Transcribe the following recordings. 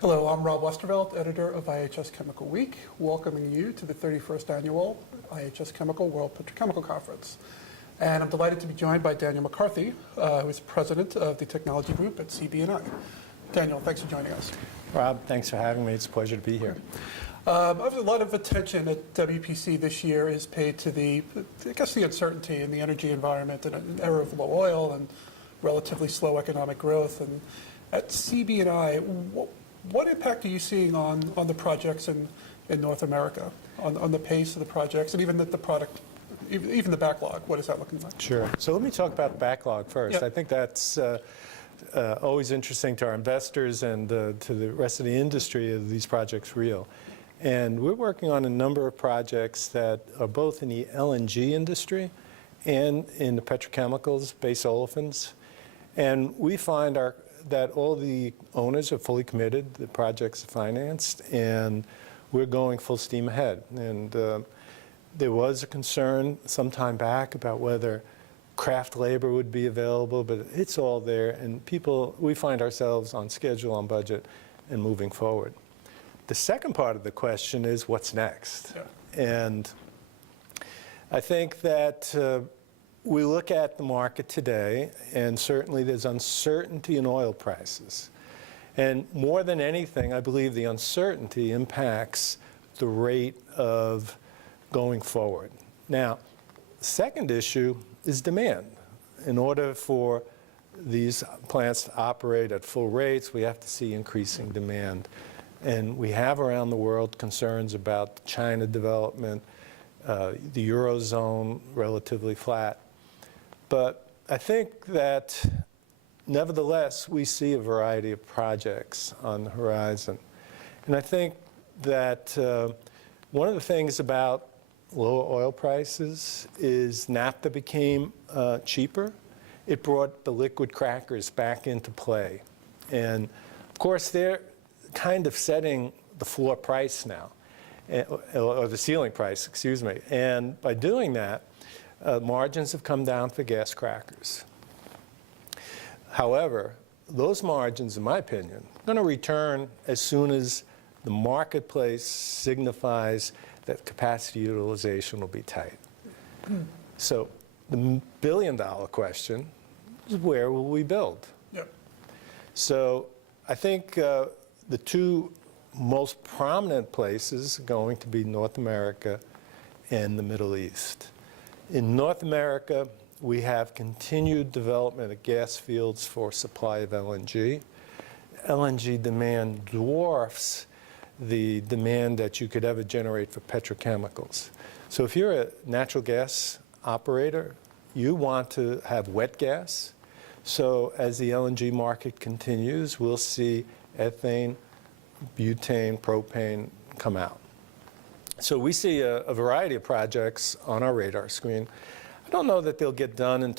Hello, I'm Rob Westervelt, editor of IHS Chemical Week, welcoming you to the 31st annual IHS Chemical World Petrochemical Conference. And I'm delighted to be joined by Daniel McCarthy, who is president of the technology group at CB&I. Daniel, thanks for joining us. Rob, thanks for having me. It's a pleasure to be here. A lot of attention at WPC this year is paid to the uncertainty in the energy environment in an era of low oil and relatively slow economic growth. And at CB&I, what impact are you seeing on the projects in North America, on the pace of the projects, and even the product, even the backlog? What is that looking like? Sure. So let me talk about the backlog first. Yep. I think that's always interesting to our investors and to the rest of the industry. Are these projects real? And we're working on a number of projects that are both in the LNG industry and in the petrochemicals, base olefins. And we find that all the owners are fully committed, the project's financed, and we're going full steam ahead. And there was a concern some time back about whether craft labor would be available, but it's all there, and we find ourselves on schedule, on budget, and moving forward. The second part of the question is what's next? Yeah. And I think that we look at the market today, and certainly there's uncertainty in oil prices. And more than anything, I believe the uncertainty impacts the rate of going forward. Now, the second issue is demand. In order for these plants to operate at full rates, we have to see increasing demand. And we have around the world concerns about China development, the Eurozone relatively flat. But I think that nevertheless, we see a variety of projects on the horizon. And I think that one of the things about lower oil prices is naphtha became cheaper. It brought the liquid crackers back into play. And of course, they're kind of setting the floor price now, or the ceiling price, excuse me. And by doing that, margins have come down for gas crackers. However, those margins, in my opinion, are going to return as soon as the marketplace signifies that capacity utilization will be tight. So the billion-dollar question is, where will we build? Yep. So I think the two most prominent places are going to be North America and the Middle East. In North America, we have continued development of gas fields for supply of LNG. LNG demand dwarfs the demand that you could ever generate for petrochemicals. So if you're a natural gas operator, you want to have wet gas. So as the LNG market continues, we'll see ethane, butane, propane come out. So we see a variety of projects on our radar screen. I don't know that they'll get done in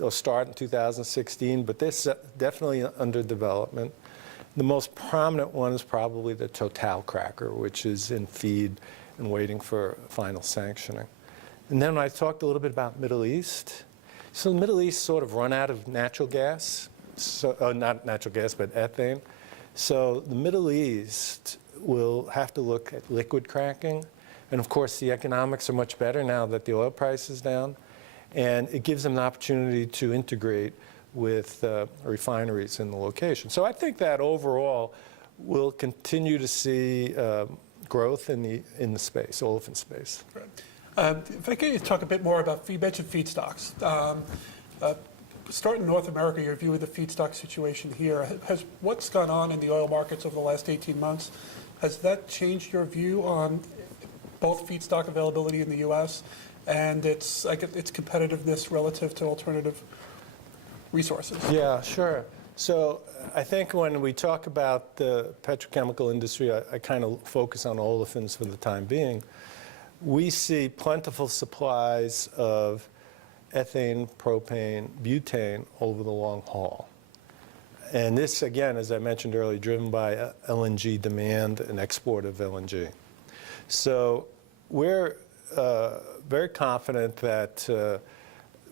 or start in 2016, but they're definitely under development. The most prominent one is probably the Total cracker, which is in FEED and waiting for final sanctioning. And then I talked a little bit about Middle East. So the Middle East sort of run out of natural gas, not natural gas, but ethane. So the Middle East will have to look at liquid cracking. And of course, the economics are much better now that the oil price is down. And it gives them an opportunity to integrate with refineries in the location. So I think that overall, we'll continue to see growth in the space, olefin space. Right. If I could talk a bit more about mentioned feedstocks. Start in North America, your view of the feedstock situation here. Has what's gone on in the oil markets over the last 18 months, has that changed your view on both feedstock availability in the U.S. and its competitiveness relative to alternative resources? Yeah, sure. So I think when we talk about the petrochemical industry, I kind of focus on olefins for the time being. We see plentiful supplies of ethane, propane, butane over the long haul. And this, again, as I mentioned earlier, driven by LNG demand and export of LNG. So we're very confident that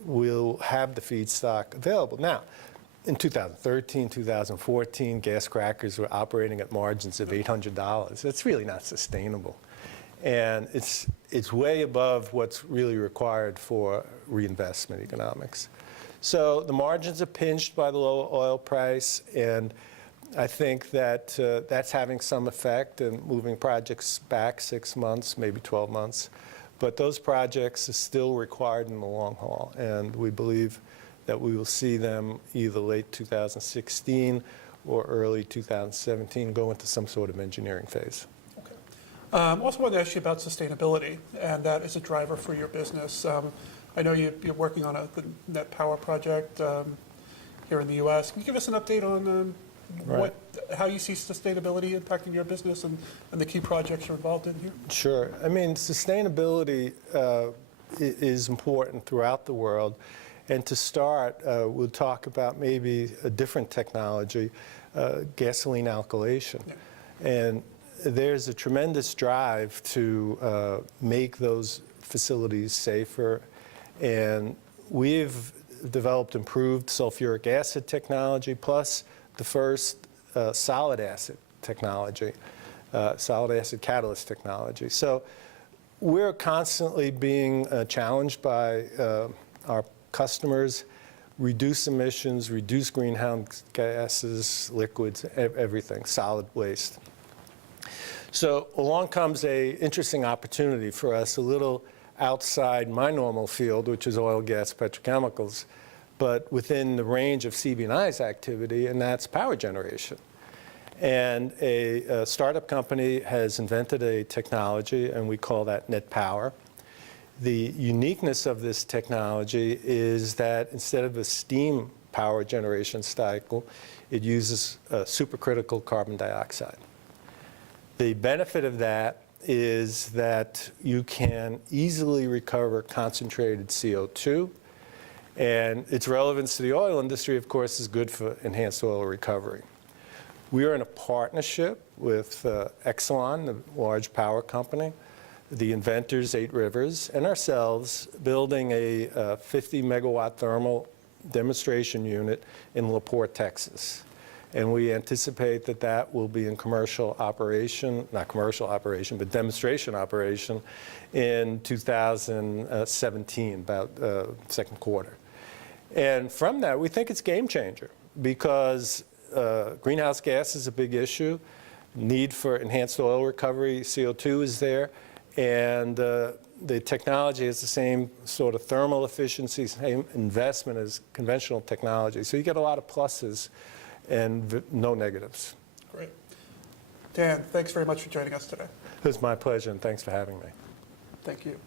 we'll have the feedstock available. Now, in 2013, 2014, gas crackers were operating at margins of $800. That's really not sustainable. And it's way above what's really required for reinvestment economics. So the margins are pinched by the low oil price, and I think that that's having some effect in moving projects back 6 months, maybe 12 months. But those projects are still required in the long haul, and we believe that we will see them either late 2016 or early 2017 go into some sort of engineering phase. Okay. I also wanted to ask you about sustainability, and that is a driver for your business. I know you're working on the Net Power project here in the U.S. Can you give us an update on how you see sustainability impacting your business and the key projects you're involved in here? Sure. I mean, sustainability is important throughout the world. And to start, we'll talk about maybe a different technology, gasoline alkylation. Yeah. And there's a tremendous drive to make those facilities safer. And we've developed improved sulfuric acid technology, plus the first solid acid technology, solid acid catalyst technology. So we're constantly being challenged by our customers, reduce emissions, reduce greenhouse gases, liquids, everything, solid waste. So along comes an interesting opportunity for us, a little outside my normal field, which is oil, gas, petrochemicals, but within the range of CB&I's activity, and that's power generation. And a startup company has invented a technology, and we call that Net Power. The uniqueness of this technology is that instead of a steam power generation cycle, it uses supercritical carbon dioxide. The benefit of that is that you can easily recover concentrated CO2, and its relevance to the oil industry, of course, is good for enhanced oil recovery. We are in a partnership with Exelon, the large power company, the inventors, 8 Rivers, and ourselves, building a 50-megawatt thermal demonstration unit in La Porte, Texas. And we anticipate that that will be in commercial operation, not commercial operation, but demonstration operation in 2017, about second quarter. And from that, we think it's game changer because greenhouse gas is a big issue. Need for enhanced oil recovery, CO2 is there. And the technology has the same sort of thermal efficiency, same investment as conventional technology. So you get a lot of pluses and no negatives. Great. Dan, thanks very much for joining us today. It was my pleasure, and thanks for having me. Thank you.